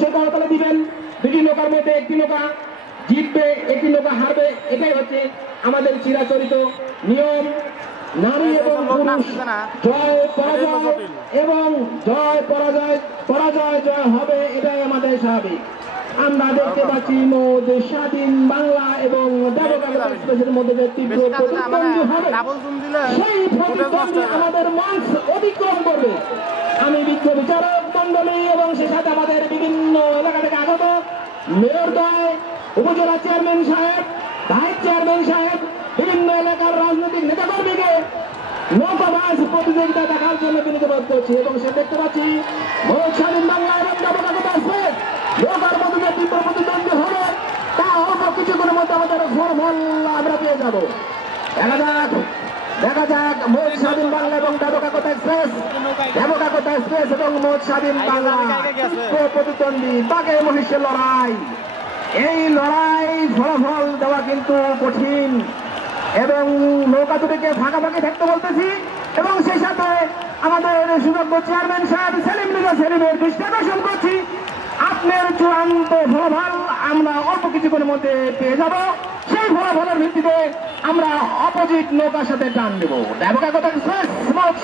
অবশ্যই করতালে দিবেন। দুটি নৌকার মধ্যে একটি নৌকা জিতবে, একটি নৌকা হারবে, এটাই হচ্ছে আমাদের চিরাচরিত নিয়ম। নারী এবং পুরুষ জয় পরাজয় এবং জয় পরাজয় পরাজয় জয় হবে, এটাই আমাদের স্বাভাবিক। আমরা দেখতে পাচ্ছি স্বাধীন বাংলা এবং এক্সপ্রেসের মধ্যে যে তীব্র প্রতিদ্বন্দ্বী হবে, সেই প্রতিদ্বন্দ্বী আমাদের মঞ্চ অতিক্রম করবে। আমি বিজ্ঞ বিচারক মন্ডলী এবং সে সাথে আমাদের বিভিন্ন এলাকা থেকে আগত মেয়রদ্বয়, উপজেলা চেয়ারম্যান সাহেব, ভাইস চেয়ারম্যান সাহেব, বিভিন্ন এলাকার রাজনৈতিক নেতাকর্মীকে নৌকাবাজ প্রতিযোগিতা দেখার জন্য বিনীত করছি। এবং সে দেখতে পাচ্ছি স্বাধীন বাংলা এবং নৌকার মধ্যে যে তীব্র প্রতিদ্বন্দ্বী হবে, তা অল্প কিছুক্ষণের মধ্যে আমাদের ফল আমরা পেয়ে যাবো। দেখা যাক স্বাধীন বাংলা এবং দেবকাকতা এক্সপ্রেস এবং স্বাধীন বাংলা প্রতিদ্বন্দ্বী বাঘে মহিষের লড়াই। এই লড়াই ফলাফল দেওয়া কিন্তু কঠিন এবং নৌকা দুটিকে ফাঁকাফাঁকি থাকতে বলতেছি। এবং সেই সাথে আমাদের সুযোগ্য চেয়ারম্যান সাহেব সেলিমের দৃষ্টি আকর্ষণ করছি, আপনার চূড়ান্ত ফলাফল আমরা অল্প কিছুক্ষণের মধ্যে পেয়ে যাব। সেই ফলাফলের ভিত্তিতে আমরা অপোজিট নৌকার সাথে টান দেব। দেবকাকতা এক্সপ্রেস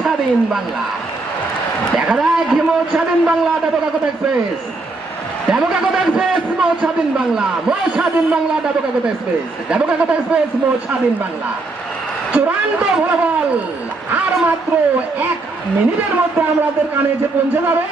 স্বাধীন বাংলা, দেখা যাক স্বাধীন বাংলা দেবকাকতা এক্সপ্রেস, দেবকাকতা এক্সপ্রেস স্বাধীন বাংলা, স্বাধীন বাংলা দেবকাকতা এক্সপ্রেস, দেবকাকতা এক্সপ্রেস স্বাধীন বাংলা। চূড়ান্ত ফলাফল আর মাত্র 1 মিনিটের মধ্যে আমাদের কানে যে পৌঁছে যাবে।